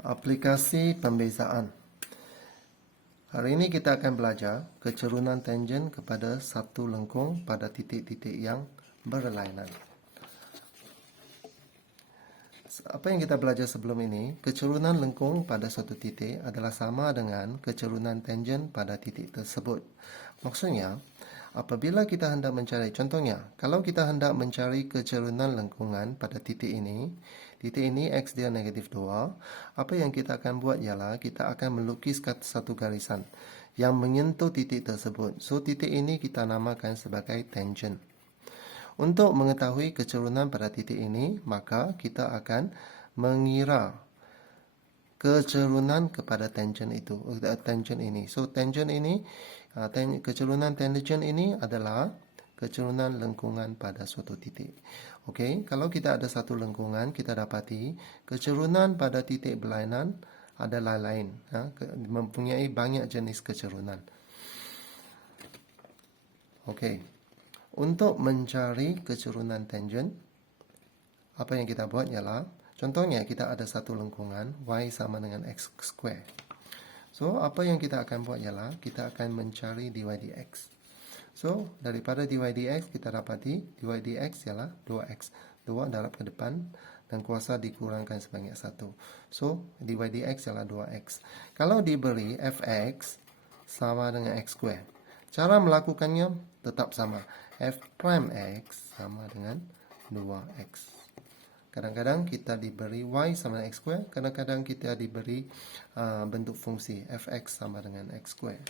Aplikasi pembezaan. Hari ini kita akan belajar kecerunan tangen kepada satu lengkung pada titik-titik yang berlainan. Apa yang kita belajar sebelum ini, kecerunan lengkung pada satu titik adalah sama dengan kecerunan tangen pada titik tersebut. Maksudnya, apabila kita hendak mencari, contohnya, kalau kita hendak mencari kecerunan lengkungan pada titik ini X dia negatif 2, apa yang kita akan buat ialah kita akan melukis satu garisan yang menyentuh titik tersebut. So, titik ini kita namakan sebagai tangen. Untuk mengetahui kecerunan pada titik ini, maka kita akan mengira kecerunan kepada tangen itu, tangen ini. So, tangen ini, kecerunan tangen ini adalah kecerunan lengkungan pada suatu titik. Okey, kalau kita ada satu lengkungan, kita dapati kecerunan pada titik berlainan adalah lain, mempunyai banyak jenis kecerunan. Okey, untuk mencari kecerunan tangen, apa yang kita buat ialah, contohnya kita ada satu lengkungan y sama dengan x square. So, apa yang kita akan buat ialah kita akan mencari dy dx. So, daripada dy dx kita dapati dy dx ialah 2x. 2 darab ke depan dan kuasa dikurangkan sebanyak 1. So, dy dx ialah 2x. Kalau diberi fx sama dengan x square, cara melakukannya tetap sama. F prime x sama dengan 2x. Kadang-kadang kita diberi y sama dengan x square, kadang-kadang kita diberi bentuk fungsi fx sama dengan x square.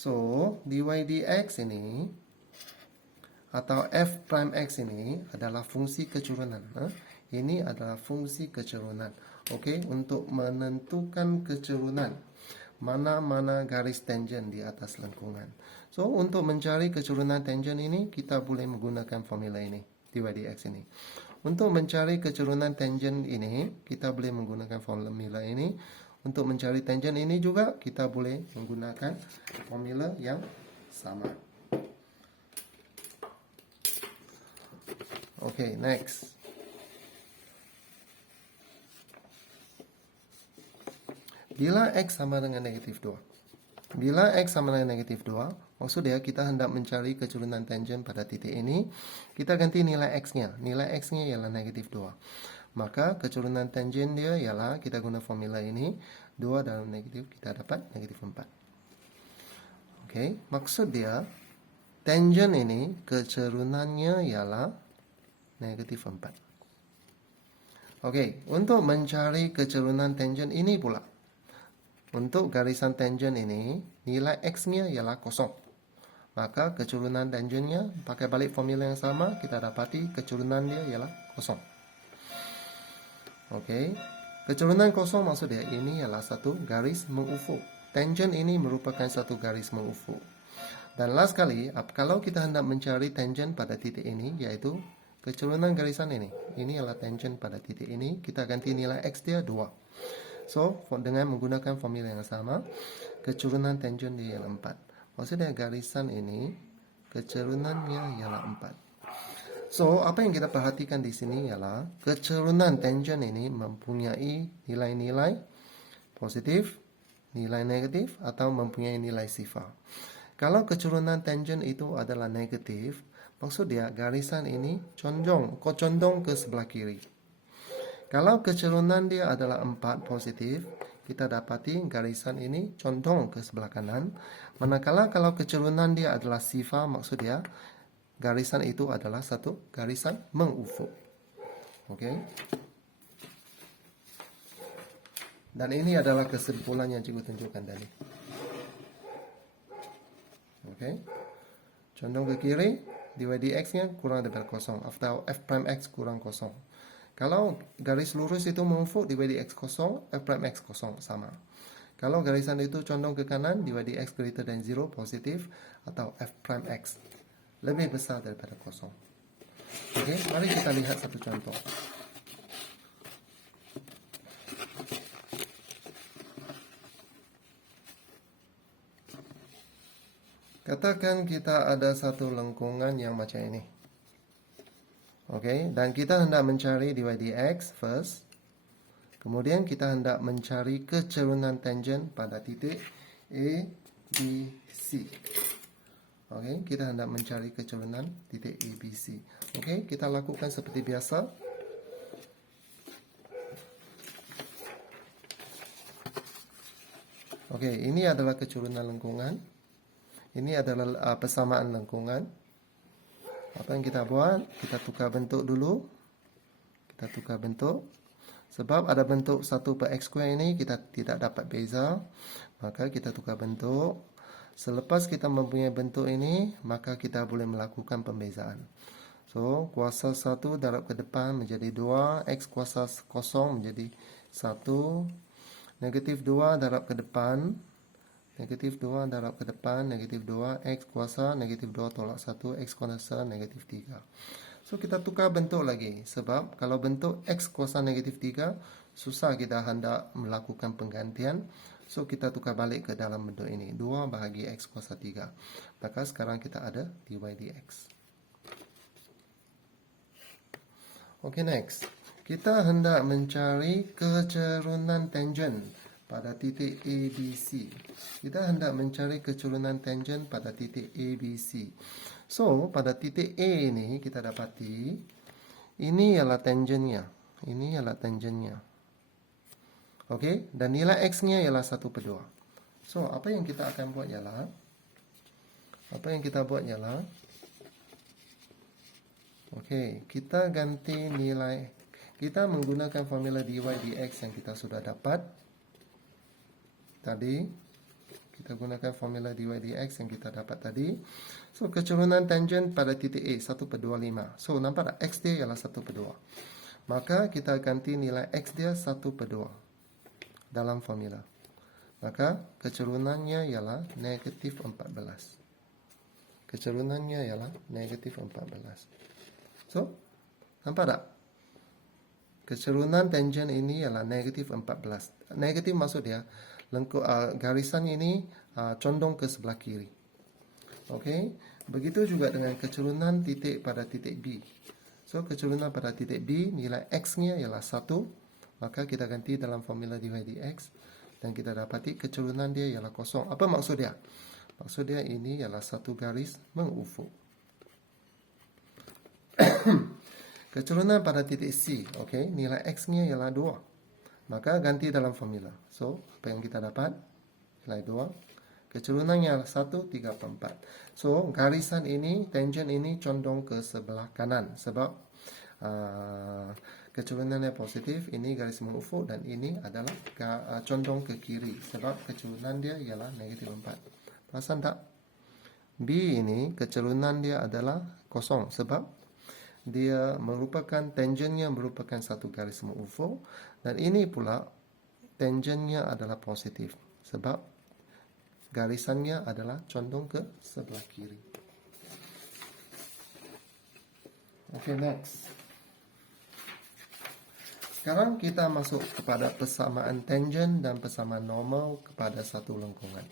So, dy dx ini atau f prime x ini adalah fungsi kecerunan. Ini adalah fungsi kecerunan. Okey, untuk menentukan kecerunan mana-mana garis tangen di atas lengkungan. So, untuk mencari kecerunan tangen ini, kita boleh menggunakan formula ini, dy dx ini. Untuk mencari kecerunan tangen ini, kita boleh menggunakan formula ini. Untuk mencari tangen ini juga, kita boleh menggunakan formula yang sama. Okey, next. Bila x sama dengan negatif 2. Bila x sama dengan negatif 2, maksudnya kita hendak mencari kecerunan tangen pada titik ini, kita ganti nilai x-nya. Nilai x-nya ialah negatif 2. Maka kecerunan tangen dia ialah, kita guna formula ini, 2 dalam negatif, kita dapat negatif 4. Okey, maksud dia, tangen ini kecerunannya ialah negatif 4. Okey, untuk mencari kecerunan tangen ini pula, untuk garisan tangen ini, nilai x-nya ialah 0. Maka kecerunan tangennya, pakai balik formula yang sama, kita dapati kecerunan dia ialah 0. Okey, kecerunan 0 maksud dia ini ialah satu garis mengufuk. Tangen ini merupakan satu garis mengufuk. Dan last kali, kalau kita hendak mencari tangen pada titik ini, iaitu kecerunan garisan ini. Ini ialah tangen pada titik ini, kita ganti nilai x dia 2. So, dengan menggunakan formula yang sama, kecerunan tangen dia ialah 4. Maksudnya garisan ini, kecerunannya ialah 4. So, apa yang kita perhatikan di sini ialah kecerunan tangen ini mempunyai nilai-nilai positif, nilai negatif, atau mempunyai nilai sifar. Kalau kecerunan tangen itu adalah negatif, maksud dia garisan ini condong ke sebelah kiri. Kalau kecerunan dia adalah 4 positif, kita dapati garisan ini condong ke sebelah kanan. Manakala kalau kecerunan dia adalah sifar, maksud dia garisan itu adalah satu garisan mengufuk. Okey. Dan ini adalah kesimpulan yang cikgu tunjukkan tadi. Okey. Condong ke kiri, dy dx-nya kurang daripada 0 atau f prime x kurang 0. Kalau garis lurus itu mengufuk, dy dx 0, f prime x 0 sama. Kalau garisan itu condong ke kanan, dy dx greater than 0 positif atau f prime x lebih besar daripada 0. Okey, mari kita lihat satu contoh. Katakan kita ada satu lengkungan yang macam ini. Okey, dan kita hendak mencari dy dx first. Kemudian kita hendak mencari kecerunan tangen pada titik A, B, C. Okey, kita hendak mencari kecerunan titik A, B, C. Okey, kita lakukan seperti biasa. Okey, ini adalah kecerunan lengkungan. Ini adalah persamaan lengkungan. Apa yang kita buat? Kita tukar bentuk dulu. Kita tukar bentuk. Sebab ada bentuk 1/x² ini kita tidak dapat beza. Maka kita tukar bentuk. Selepas kita mempunyai bentuk ini, maka kita boleh melakukan pembezaan. So, kuasa 1 darab ke depan menjadi 2. X kuasa kosong menjadi 1. Negatif 2 darab ke depan. Negatif 2 darab ke depan. Negatif 2. X kuasa negatif 2 tolak 1. X kuasa negatif 3. So, kita tukar bentuk lagi. Sebab kalau bentuk X kuasa negatif 3, susah kita hendak melakukan penggantian. So, kita tukar balik ke dalam bentuk ini. 2 bahagi X kuasa 3. Maka sekarang kita ada dy dx. Okay, next. Kita hendak mencari kecerunan tangen pada titik ABC. Kita hendak mencari kecerunan tangen pada titik ABC. So, pada titik A ini kita dapati ini ialah tangennya. Ini ialah tangennya. Okey, dan nilai X-nya ialah 1/2. So, apa yang kita akan buat ialah okey, kita ganti nilai. Kita menggunakan formula dy dx yang kita sudah dapat tadi. Kita gunakan formula dy dx yang kita dapat tadi. So, kecerunan tangen pada titik A 1/25. So, nampak tak? X dia ialah 1/2. Maka kita ganti nilai X dia 1/2 dalam formula. Maka kecerunannya ialah negatif 14. Kecerunannya ialah negatif 14. So, nampak tak? Kecerunan tangen ini ialah negatif 14. Negatif maksud dia, garisan ini condong ke sebelah kiri. Okey. Begitu juga dengan kecerunan titik pada titik B. So, kecerunan pada titik B, nilai X-nya ialah 1. Maka kita ganti dalam formula dy dx. Dan kita dapati kecerunan dia ialah kosong. Apa maksud dia? Maksud dia ini ialah satu garis mengufuk. Kecerunan pada titik C, okey, nilai X-nya ialah 2. Maka ganti dalam formula. So, apa yang kita dapat? Nilai 2. Kecerunannya ialah 1, 3/4. So, garisan ini, tangen ini condong ke sebelah kanan. Sebab kecerunannya positif, ini garis mengufuk dan ini adalah condong ke kiri. Sebab kecerunan dia ialah negatif 4. Perasan tak? B ini, kecerunan dia adalah kosong. Sebab dia merupakan tangennya merupakan satu garis mengufuk dan ini pula tangennya adalah positif sebab garisannya adalah condong ke sebelah kiri. Okay, next. Sekarang kita masuk kepada persamaan tangen dan persamaan normal kepada satu lengkungan.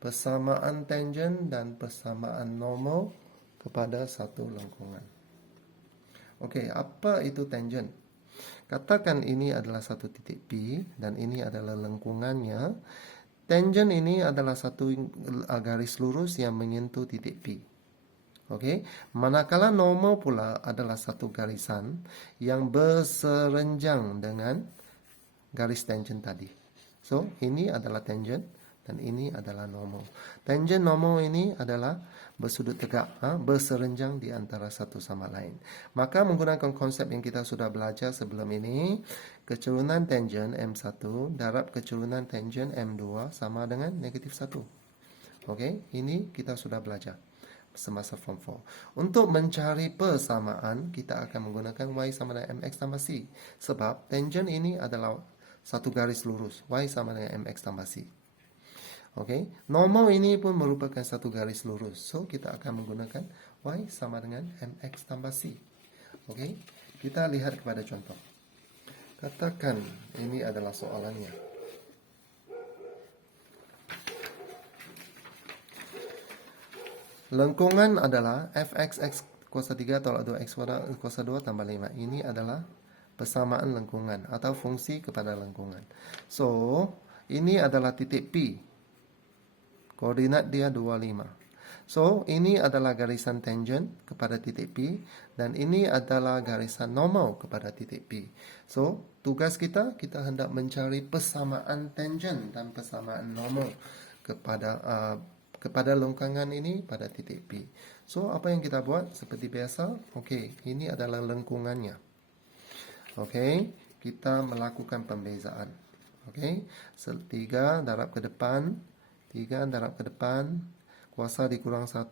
Persamaan tangen dan persamaan normal kepada satu lengkungan. Okey, apa itu tangen? Katakan ini adalah satu titik P dan ini adalah lengkungannya. Tangen ini adalah satu garis lurus yang menyentuh titik P. Okey, manakala normal pula adalah satu garisan yang berserenjang dengan garis tangen tadi. So, ini adalah tangen dan ini adalah normal. Tangen normal ini adalah bersudut tegak, berserenjang di antara satu sama lain. Maka menggunakan konsep yang kita sudah belajar sebelum ini, kecerunan tangen M1 darab kecerunan tangen M2 sama dengan negatif 1. Okey, ini kita sudah belajar semasa form 4. Untuk mencari persamaan, kita akan menggunakan Y sama dengan MX tambah C. Sebab tangen ini adalah satu garis lurus. Y sama dengan MX tambah C. Okey, normal ini pun merupakan satu garis lurus. So, kita akan menggunakan Y sama dengan MX tambah C. Okey, kita lihat kepada contoh. Katakan ini adalah soalannya. Lengkungan adalah fx x kuasa 3 tolak 2x kuasa 2 tambah 5. Ini adalah persamaan lengkungan atau fungsi kepada lengkungan. So, ini adalah titik P. Koordinat dia 25. So, ini adalah garisan tangent kepada titik P dan ini adalah garisan normal kepada titik P. So, tugas kita hendak mencari persamaan tangent dan persamaan normal kepada lengkungan ini pada titik P. So, apa yang kita buat? Seperti biasa, okey, ini adalah lengkungannya. Okey, kita melakukan pembezaan. Okey, 3 darab ke depan, 3 darab ke depan, kuasa dikurang 1,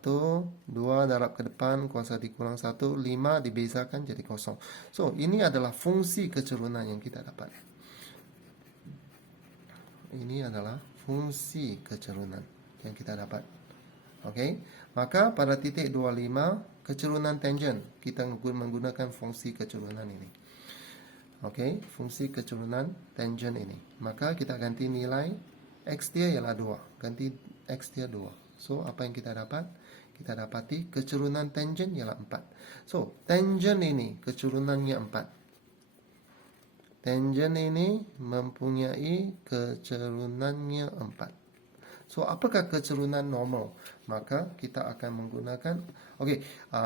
2 darab ke depan, kuasa dikurang 1, 5 dibezakan jadi kosong. So, ini adalah fungsi kecerunan yang kita dapat. Ini adalah fungsi kecerunan yang kita dapat. Okey, maka pada titik 25, kecerunan tangent, kita menggunakan fungsi kecerunan ini. Okey, fungsi kecerunan tangent ini. Maka kita ganti nilai X dia ialah 2. Ganti X dia 2. So, apa yang kita dapat? Kita dapati kecerunan tangent ialah 4. So, tangent ini kecerunannya 4. Tangent ini mempunyai kecerunannya 4. So, apakah kecerunan normal? Maka kita akan menggunakan,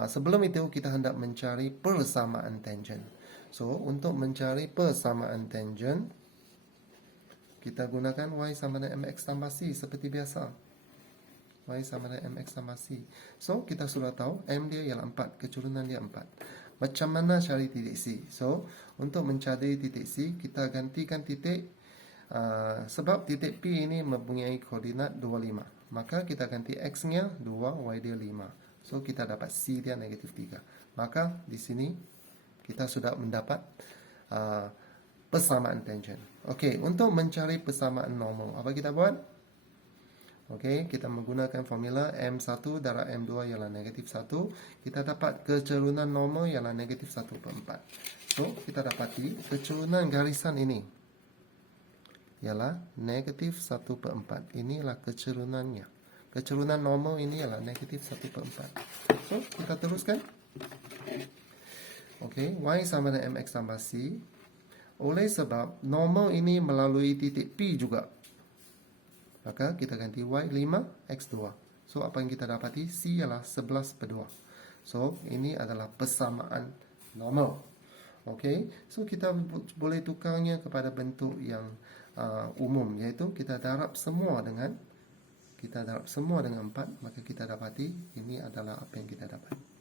sebelum itu kita hendak mencari persamaan tangent. So, untuk mencari persamaan tangent, kita gunakan Y sama dengan MX tambah C seperti biasa. Y sama dengan MX tambah C. So, kita sudah tahu M dia ialah 4, kecerunan dia 4. Macam mana cari titik C? So, untuk mencari titik C, kita gantikan titik, sebab titik P ini mempunyai koordinat 25. Maka kita ganti X-nya 2, Y dia 5. So, kita dapat C dia negatif 3. Maka, di sini, kita sudah mendapat persamaan tangent. Okey, untuk mencari persamaan normal, apa kita buat? Okey, kita menggunakan formula M1 darab M2 ialah negatif 1. Kita dapat kecerunan normal ialah negatif 1/4. So, kita dapati kecerunan garisan ini ialah negatif 1/4. Inilah kecerunannya. Kecerunan normal ini ialah negatif 1/4. So, kita teruskan. Okey, Y sama dengan MX tambah C. Oleh sebab normal ini melalui titik P juga, maka kita ganti Y 5, X 2. So, apa yang kita dapati? C ialah 11/2. So, ini adalah persamaan normal. Okey, so kita boleh tukarnya kepada bentuk yang umum, iaitu kita darab semua dengan 4, maka kita dapati ini adalah apa yang kita dapat.